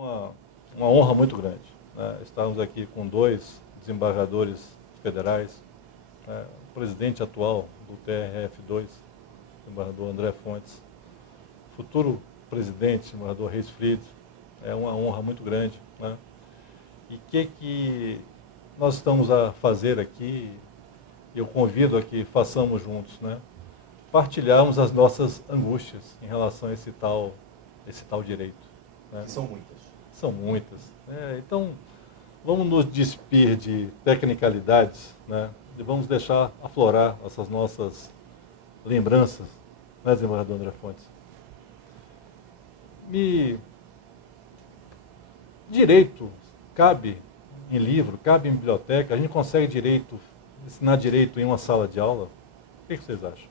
uma, uma honra muito grande, né? Estarmos aqui com dois desembargadores federais, né? O presidente atual do TRF2, o desembargador André Fontes, futuro presidente, o desembargador Reis Fried. É uma honra muito grande, né? E o que nós estamos a fazer aqui, eu convido a que façamos juntos, né? Partilharmos as nossas angústias em relação a esse tal direito, né? Que são muitas. São muitas. Então, vamos nos despir de tecnicalidades, né? E vamos deixar aflorar essas nossas lembranças, né, desembargador André Fontes? Direito cabe em livro, cabe em biblioteca, a gente consegue ensinar direito em uma sala de aula? O que vocês acham?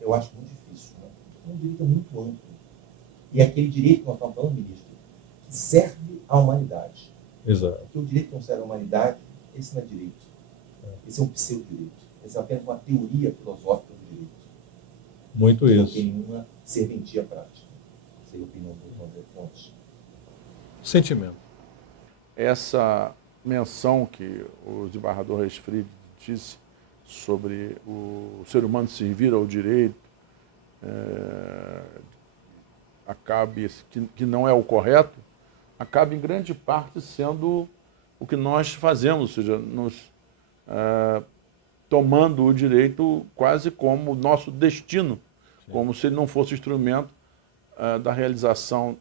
Eu acho muito difícil, né? Um direito muito amplo. E aquele direito que nós estamos falando, ministro, que serve à humanidade. Exato. Porque o direito que não serve à humanidade, esse não é direito. Esse é um pseudo-direito. Esse é apenas uma teoria filosófica do direito. Muito que isso. Não tem nenhuma serventia prática. Essa é a opinião do André Fontes. Sentimento. Essa menção que o desembargador Reis Fried disse sobre o ser humano servir ao direito, que não é o correto, acaba em grande parte sendo o que nós fazemos, ou seja, tomando o direito quase como nosso destino, sim, como se ele não fosse instrumento da realização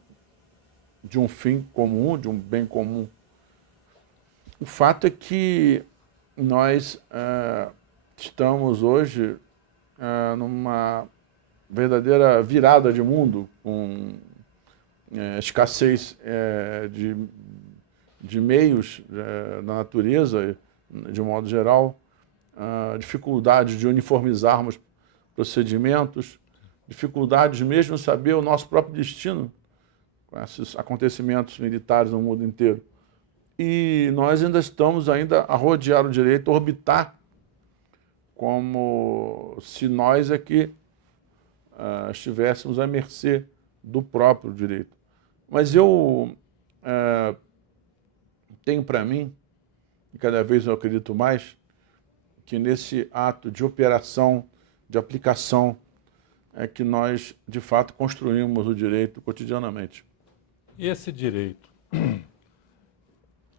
de um fim comum, de um bem comum. O fato é que nós estamos hoje numa verdadeira virada de mundo, com escassez de meios na natureza, de um modo geral, dificuldade de uniformizarmos procedimentos, dificuldades mesmo de saber o nosso próprio destino, com esses acontecimentos militares no mundo inteiro. E nós ainda estamos a rodear o direito, orbitar, como se nós é que estivéssemos à mercê do próprio direito. Mas eu tenho para mim, e cada vez eu acredito mais, que nesse ato de operação, de aplicação, é que nós, de fato, construímos o direito cotidianamente. E esse direito,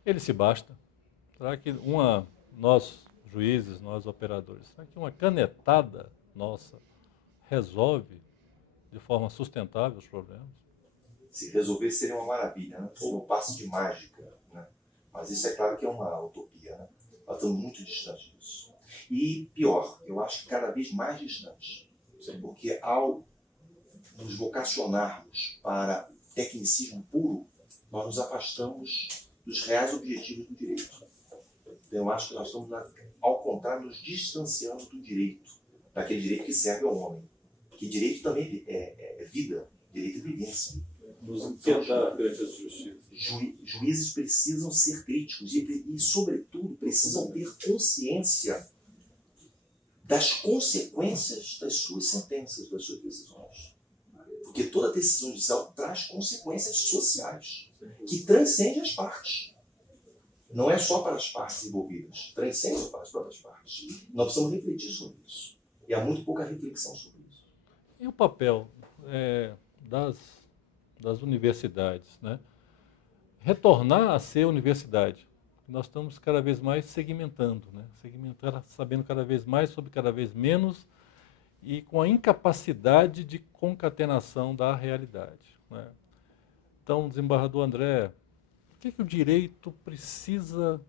ele se basta? Será que nós juízes, nós operadores, será que uma canetada nossa resolve de forma sustentável os problemas? Se resolver seria uma maravilha, né? Seria um passo de mágica, né? Mas isso é claro que é uma utopia, né? Nós estamos muito distantes disso. E pior, eu acho que cada vez mais distantes. Porque ao nos vocacionarmos para tecnicismo puro, nós nos afastamos dos reais objetivos do direito. Então, eu acho que nós estamos, ao contrário, nos distanciando do direito, daquele direito que serve ao homem. Que direito também é vida, direito é vivência. Nos inquietar perante as justiças. Juízes precisam ser críticos e, sobretudo, precisam ter consciência das consequências das suas sentenças, das suas decisões. Porque toda decisão judicial traz consequências sociais, que transcendem as partes. Não é só para as partes envolvidas, transcende para as próprias partes. Nós precisamos refletir sobre isso. E há muito pouca reflexão sobre isso. E o papel das universidades, né? Retornar a ser universidade. Nós estamos cada vez mais segmentando, né? Sabendo cada vez mais sobre cada vez menos e com a incapacidade de concatenação da realidade, né? Então, desembargador André, o que o direito precisa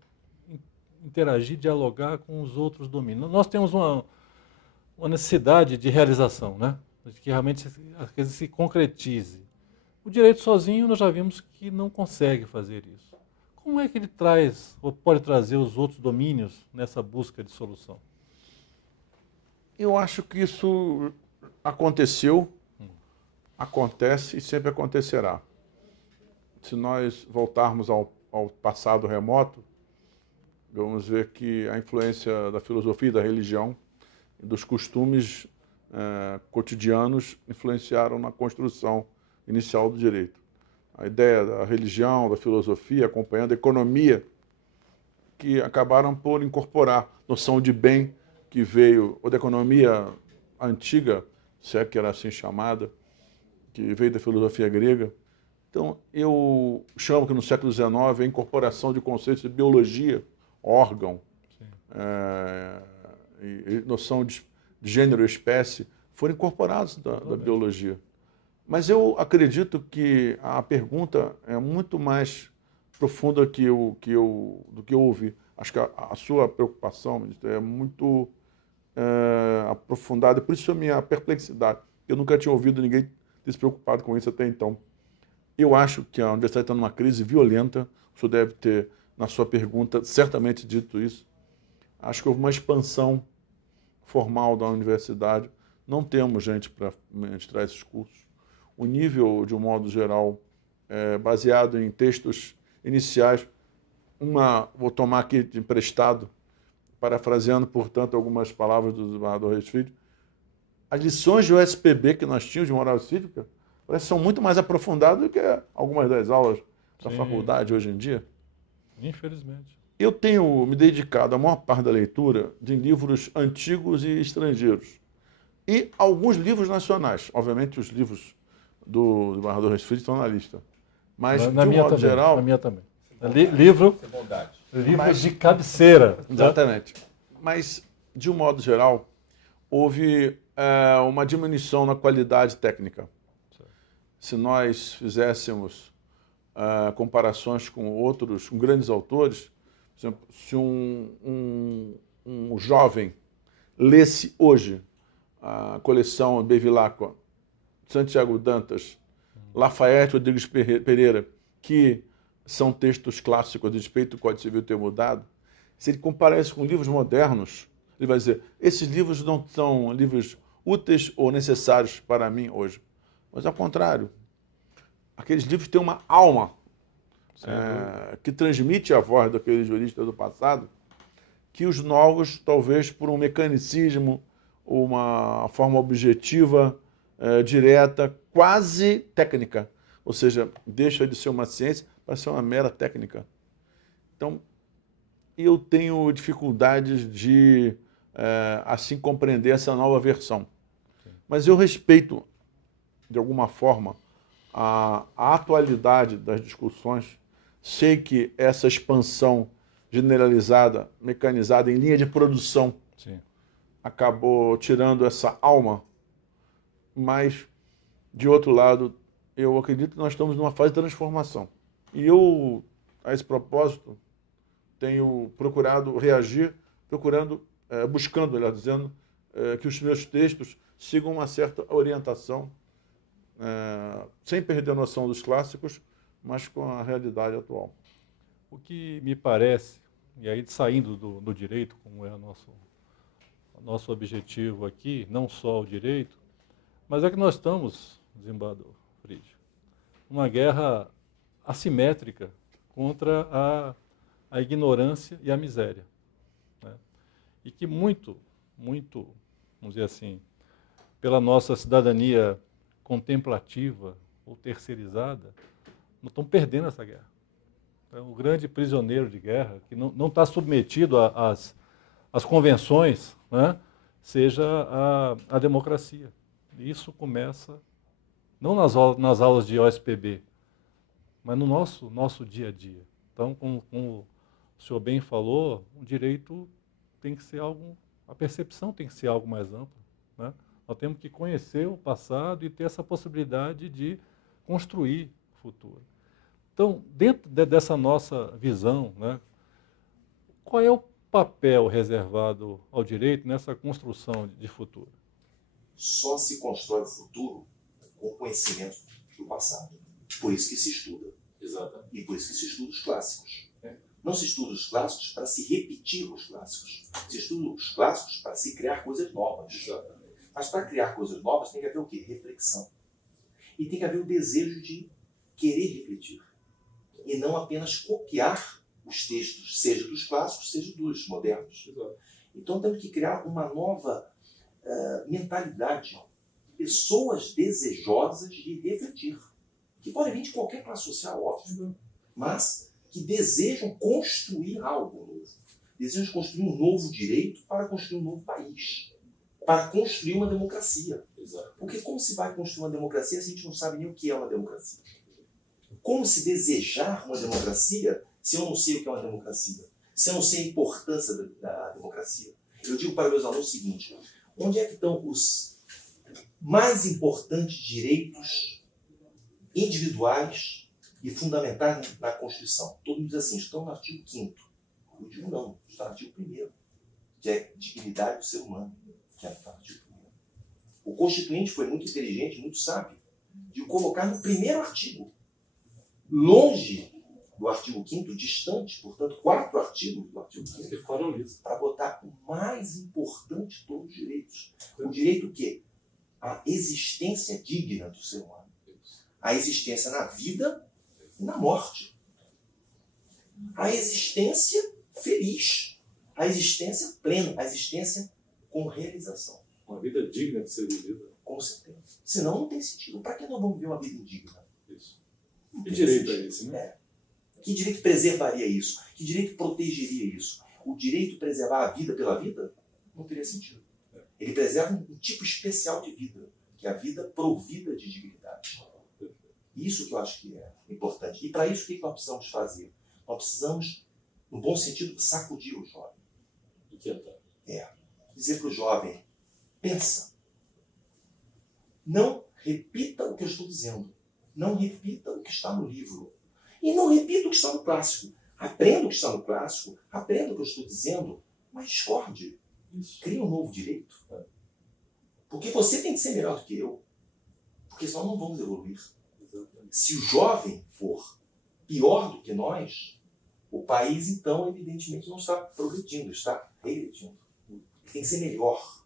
interagir, dialogar com os outros domínios? Nós temos uma necessidade de realização, né? De que realmente a coisa se concretize. O direito sozinho nós já vimos que não consegue fazer isso. Como é que ele traz, ou pode trazer os outros domínios nessa busca de solução? Eu acho que isso aconteceu, acontece e sempre acontecerá. Se nós voltarmos ao passado remoto, vamos ver que a influência da filosofia e da religião e dos costumes cotidianos influenciaram na construção inicial do direito. a ideia da religião, da filosofia, acompanhando a economia, que acabaram por incorporar noção de bem que veio, ou da economia antiga, se é que era assim chamada, que veio da filosofia grega. Então, eu chamo que no século XIX a incorporação de conceitos de biologia, órgão, e noção de gênero e espécie foram incorporados da biologia. Mas eu acredito que a pergunta é muito mais profunda do que eu ouvi. Acho que a sua preocupação, ministro, é muito aprofundada. Por isso a minha perplexidade. Eu nunca tinha ouvido ninguém ter se preocupado com isso até então. Eu acho que a universidade está numa crise violenta. O senhor deve ter, na sua pergunta, certamente dito isso. Acho que houve uma expansão formal da universidade. Não temos gente para ministrar esses cursos. O nível, de um modo geral, baseado em textos iniciais. Vou tomar aqui de emprestado, parafraseando, portanto, algumas palavras do desembargador Reis Filho. As lições de USPB que nós tínhamos de moral cívica parece que são muito mais aprofundadas do que algumas das aulas da faculdade hoje em dia. Infelizmente. Eu tenho me dedicado a maior parte da leitura de livros antigos e estrangeiros. E alguns livros nacionais. Obviamente, os livros do desembargador Reis Filho estão na lista. Mas, de um modo geral... Na minha também. Livro de cabeceira. Exatamente. Mas, de um modo geral, houve uma diminuição na qualidade técnica. Se nós fizéssemos comparações com grandes autores, por exemplo, se um jovem lesse hoje a coleção Bevilacqua, Santiago Dantas, Lafayette Rodrigues Pereira, que são textos clássicos a respeito do Código Civil ter mudado, se ele comparar isso com livros modernos, ele vai dizer, esses livros não são livros úteis ou necessários para mim hoje. Mas, ao contrário, aqueles livros têm uma alma que transmite a voz daqueles juristas do passado, que os novos, talvez por um mecanicismo, uma forma objetiva, direta, quase técnica, ou seja, deixa de ser uma ciência para ser uma mera técnica. Então, eu tenho dificuldades de, assim, compreender essa nova versão. Mas eu respeito, de alguma forma, a atualidade das discussões. Sei que essa expansão generalizada, mecanizada, em linha de produção, acabou tirando essa alma. Mas, de outro lado, eu acredito que nós estamos numa fase de transformação. E eu, a esse propósito, tenho procurado reagir, buscando, melhor dizendo, que os meus textos sigam uma certa orientação, sem perder a noção dos clássicos, mas com a realidade atual. O que me parece, e aí saindo do direito, como é o nosso objetivo aqui, não só o direito, mas é que nós estamos, desembargador Frídio, uma guerra assimétrica contra a ignorância e a miséria, né? E que muito, vamos dizer assim, pela nossa cidadania contemplativa ou terceirizada, nós estamos perdendo essa guerra. Então, o grande prisioneiro de guerra, que não está submetido às convenções, né, seja a democracia. E isso começa, não nas aulas de OSPB, mas no nosso dia a dia. Então, como o senhor bem falou, o direito tem que ser a percepção tem que ser algo mais ampla, né? Nós temos que conhecer o passado e ter essa possibilidade de construir o futuro. Então, dentro dessa nossa visão, né, qual é o papel reservado ao direito nessa construção de futuro? Só se constrói o futuro com o conhecimento do passado. Por isso que se estuda. Exatamente. E por isso que se estuda os clássicos. Não se estuda os clássicos para se repetir os clássicos. Se estuda os clássicos para se criar coisas novas. Exatamente. Mas para criar coisas novas tem que haver o quê? Reflexão. E tem que haver o desejo de querer refletir. E não apenas copiar os textos, seja dos clássicos, seja dos modernos. Exato. Então temos que criar uma nova mentalidade. Pessoas desejosas de refletir. que podem vir de qualquer classe social, óbvio, mas que desejam construir algo novo. Desejam construir um novo direito para construir um novo país, para construir uma democracia. Exato. Porque como se vai construir uma democracia se a gente não sabe nem o que é uma democracia? Como se desejar uma democracia se eu não sei o que é uma democracia? Se eu não sei a importância da democracia? Eu digo para meus alunos o seguinte: onde é que estão os mais importantes direitos individuais e fundamentais na Constituição? Todo mundo diz assim, estão no artigo 5º. Eu digo não, está no artigo 1º, que é dignidade do ser humano, que é no artigo 1º. O Constituinte foi muito inteligente, muito sábio, de colocar no primeiro artigo, longe do artigo 5º, distante, portanto, 4 artigos do artigo 5º, Que foram isso. para botar o mais importante de todos os direitos. O direito o quê? A existência digna do ser humano. A existência na vida e na morte. A existência feliz. A existência plena. A existência com realização. Uma vida digna de ser vivida. Com certeza. Senão não tem sentido. Para que nós vamos viver uma vida indigna? Isso. Não Que tem direito sentido. é esse, né? É. Que direito preservaria isso? Que direito protegeria isso? O direito de preservar a vida pela vida não teria sentido. Ele preserva um tipo especial de vida, que é a vida provida de dignidade. Isso que eu acho que é importante. E para isso, o que nós precisamos fazer? Nós precisamos, no bom sentido, sacudir o jovem. Inquietar. Dizer para o jovem, pensa. Não repita o que eu estou dizendo. Não repita o que está no livro. E não repita o que está no clássico. Aprenda o que está no clássico, aprenda o que eu estou dizendo, mas discorde. Isso. Crie um novo direito. Porque você tem que ser melhor do que eu. Porque senão não vamos evoluir. Exatamente. Se o jovem for pior do que nós, o país, então, evidentemente, não está progredindo, está regredindo. Tem que ser melhor.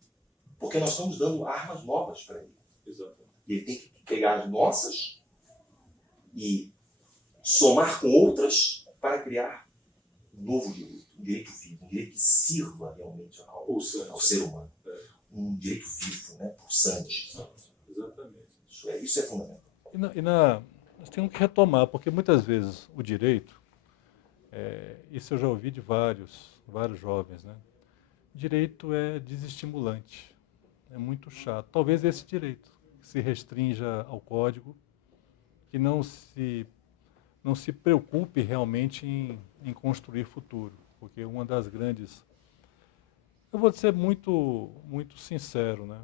Porque nós estamos dando armas novas para ele. Exatamente. E ele tem que pegar as nossas e somar com outras para criar um novo direito. Um direito vivo, um direito que sirva realmente ao ser humano. Um direito vivo, né? Pulsante. Exatamente. Isso é fundamental. Nós temos que retomar, porque muitas vezes o direito, isso eu já ouvi de vários jovens, né? Direito é desestimulante, é muito chato. Talvez esse direito que se restrinja ao código, que não se preocupe realmente em construir futuro, porque uma das grandes... Eu vou ser muito, muito sincero, né?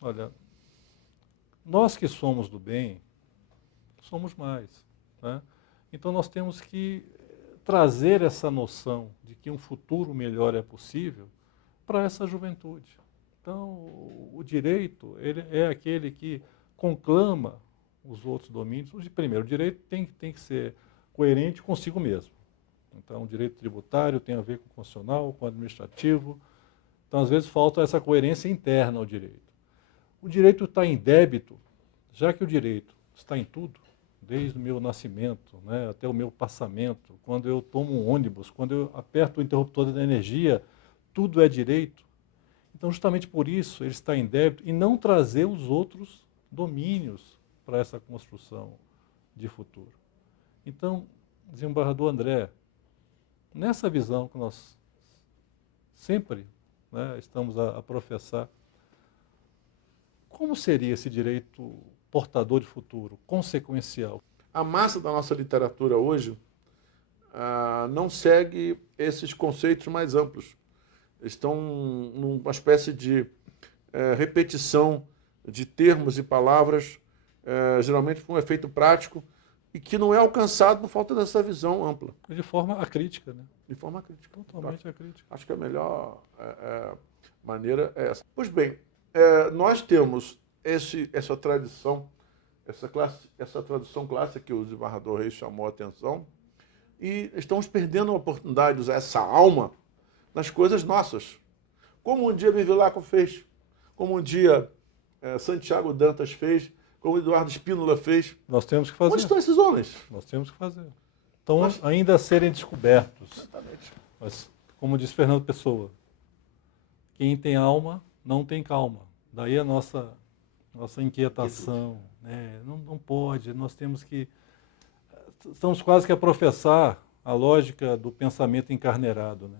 Olha, nós que somos do bem, somos mais, né? Então nós temos que trazer essa noção de que um futuro melhor é possível para essa juventude. Então, o direito, ele é aquele que conclama os outros domínios. Primeiro, o direito tem que ser coerente consigo mesmo. Então, o direito tributário tem a ver com o constitucional, com o administrativo. Então, às vezes, falta essa coerência interna ao direito. O direito está em débito, já que o direito está em tudo, desde o meu nascimento, né, até o meu passamento, quando eu tomo um ônibus, quando eu aperto o interruptor da energia, tudo é direito. Então, justamente por isso, ele está em débito e não trazer os outros domínios para essa construção de futuro. Então, desembargador André, nessa visão que nós sempre, né, estamos a professar, como seria esse direito portador de futuro, consequencial? A massa da nossa literatura hoje não segue esses conceitos mais amplos. Estão numa espécie de repetição de termos e palavras, geralmente com um efeito prático, e que não é alcançado por falta dessa visão ampla. De forma acrítica, né? De forma crítica. Totalmente acrítica. Acho que a melhor maneira é essa. Pois bem, nós temos essa tradição, essa tradução clássica que o desembargador Reis chamou a atenção, e estamos perdendo a oportunidade de usar essa alma nas coisas nossas. Como um dia Bevilacqua fez, como um dia Santiago Dantas fez, como Eduardo Spínola fez. Nós temos que fazer. Onde estão esses homens? Nós temos que fazer. Estão ainda a serem descobertos. Exatamente. Mas, como diz Fernando Pessoa, quem tem alma não tem calma. Daí a nossa nossa inquietação. Né? Não pode, nós temos que... Estamos quase que a professar a lógica do pensamento encarneirado, né?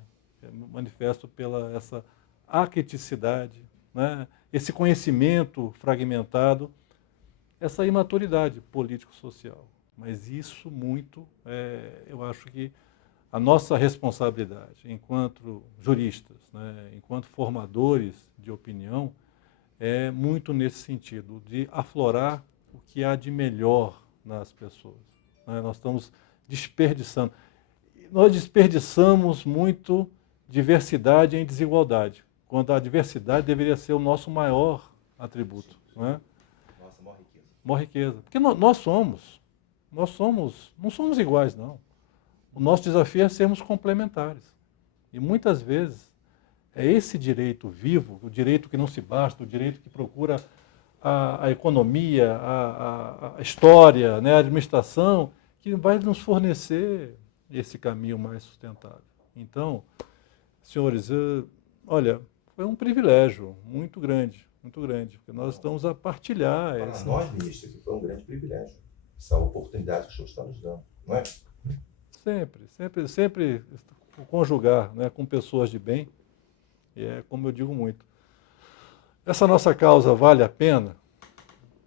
Manifesto pela essa arqueticidade, né? Esse conhecimento fragmentado, essa imaturidade político-social. Mas isso muito, eu acho que a nossa responsabilidade enquanto juristas, né, enquanto formadores de opinião, é muito nesse sentido, de aflorar o que há de melhor nas pessoas. Né? Nós estamos desperdiçando. Nós desperdiçamos muito diversidade em desigualdade, quando a diversidade deveria ser o nosso maior atributo. Né? Nossa, maior riqueza. Maior riqueza. Porque nós não somos iguais, não. O nosso desafio é sermos complementares. E muitas vezes é esse direito vivo, o direito que não se basta, o direito que procura a economia, a história, né, a administração, que vai nos fornecer esse caminho mais sustentável. Então, senhores, olha, foi um privilégio muito grande, porque nós estamos a partilhar. Para nós, ministro, foi um grande privilégio, essa oportunidade que o senhor está nos dando, não é? Sempre conjugar, né, com pessoas de bem, e é como eu digo muito. Essa nossa causa vale a pena?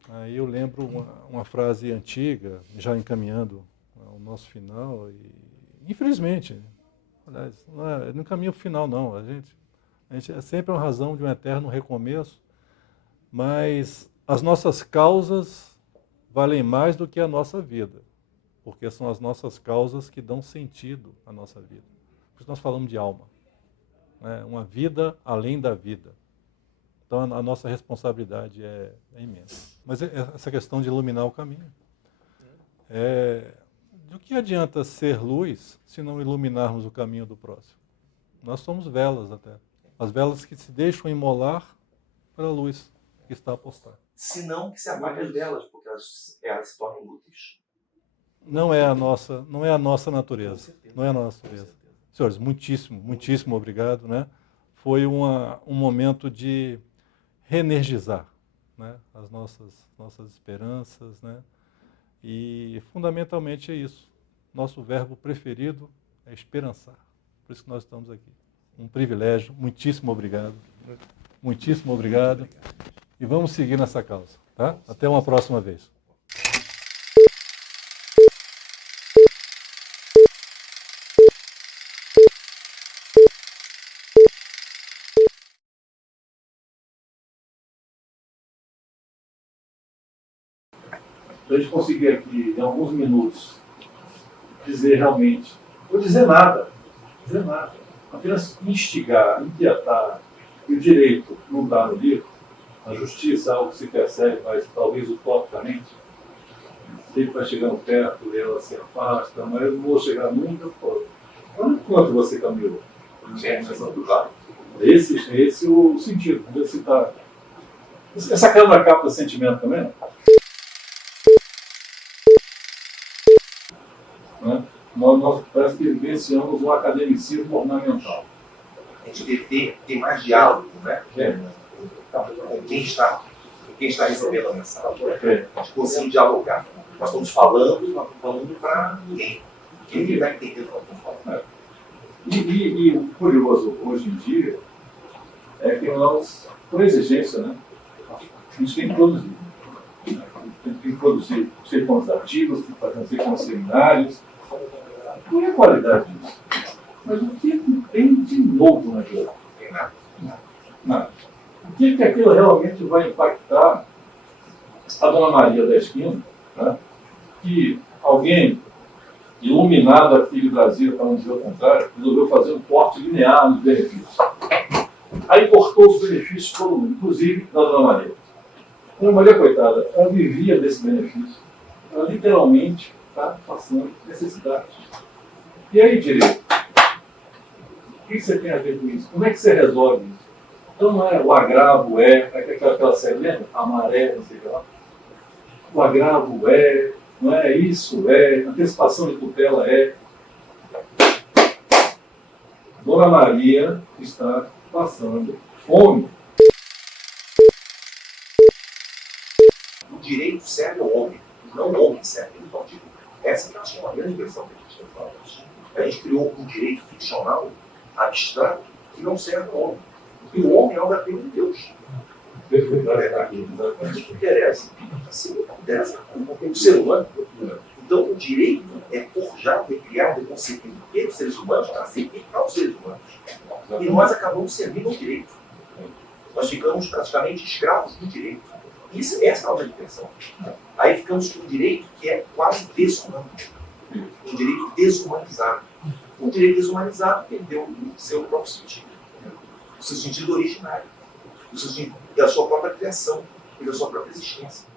Aí eu lembro uma frase antiga, já encaminhando ao nosso final, e infelizmente, aliás, não é no caminho final não, a gente é sempre uma razão de um eterno recomeço, mas as nossas causas valem mais do que a nossa vida, porque são as nossas causas que dão sentido à nossa vida. Por isso nós falamos de alma, né? Uma vida além da vida. Então a nossa responsabilidade é imensa. Mas essa questão de iluminar o caminho. Do que adianta ser luz se não iluminarmos o caminho do próximo? Nós somos velas até. As velas que se deixam imolar para a luz que está a postar. Se não, que se apague as velas, porque elas se tornam inúteis. Não é a nossa natureza. Não é a nossa natureza. Senhores, muitíssimo obrigado, né? Foi um momento de reenergizar, né, as nossas esperanças, né? E fundamentalmente é isso. Nosso verbo preferido é esperançar. Por isso que nós estamos aqui. Um privilégio. Muitíssimo obrigado. Muitíssimo obrigado. E vamos seguir nessa causa, tá? Até uma próxima vez. Para a gente conseguir aqui, em alguns minutos, dizer realmente, não dizer nada, apenas instigar, inquietar, e o direito não está no livro, a justiça é algo que se percebe, mas talvez utopicamente, sempre vai chegando perto, ela se afasta, mas eu não vou chegar nunca, pô. Olha quanto você caminhou. Esse é o sentido, vamos ver se está... Essa câmera capta sentimento também, não? Nós parece que vivenciamos um academicismo ornamental. A gente deve ter mais diálogo, né? Com quem está recebendo a mensagem. A gente consegue dialogar. Nós estamos falando para ninguém. Quem vai entender o que nós estamos falando. E o curioso hoje em dia é que nós, por exigência, né, a gente tem que produzir. Tem que produzir circunstâncias artigos, tem que fazer circunstâncias seminários. Não é a qualidade disso. Mas o que tem de novo naquilo? Não tem nada. O que aquilo realmente vai impactar a Dona Maria da esquina, né? Que alguém iluminado aqui de Brasília, para não dizer o contrário, resolveu fazer um corte linear nos benefícios. Aí cortou os benefícios todo mundo, inclusive da Dona Maria. A Dona Maria, coitada, ela vivia desse benefício. Ela literalmente está passando necessidade. E aí, direito? O que você tem a ver com isso? Como é que você resolve isso? Então não é o agravo, aquela série, lembra? A maré, não sei o que lá. O agravo não é isso, antecipação de tutela Dona Maria está passando fome. direito serve ao homem, não o homem serve ao direito. Essa que eu acho que é uma grande inversão que a gente tem falado. A gente criou um direito ficcional, abstrato, que não serve ao homem. E o homem é obra-prima de Deus. Na verdade, o que interessa? Assim, não interessa o ser humano. Então, o direito é forjado, é criado, é concebido pelos seres humanos para servir aos seres humanos. E nós acabamos servindo ao direito. Nós ficamos praticamente escravos do direito. Essa é a nossa intenção. Aí ficamos com um direito que é quase desumano. Um direito desumanizado. O direito desumanizado perdeu o seu próprio sentido. O seu sentido originário. O seu sentido da sua própria criação e da sua própria existência.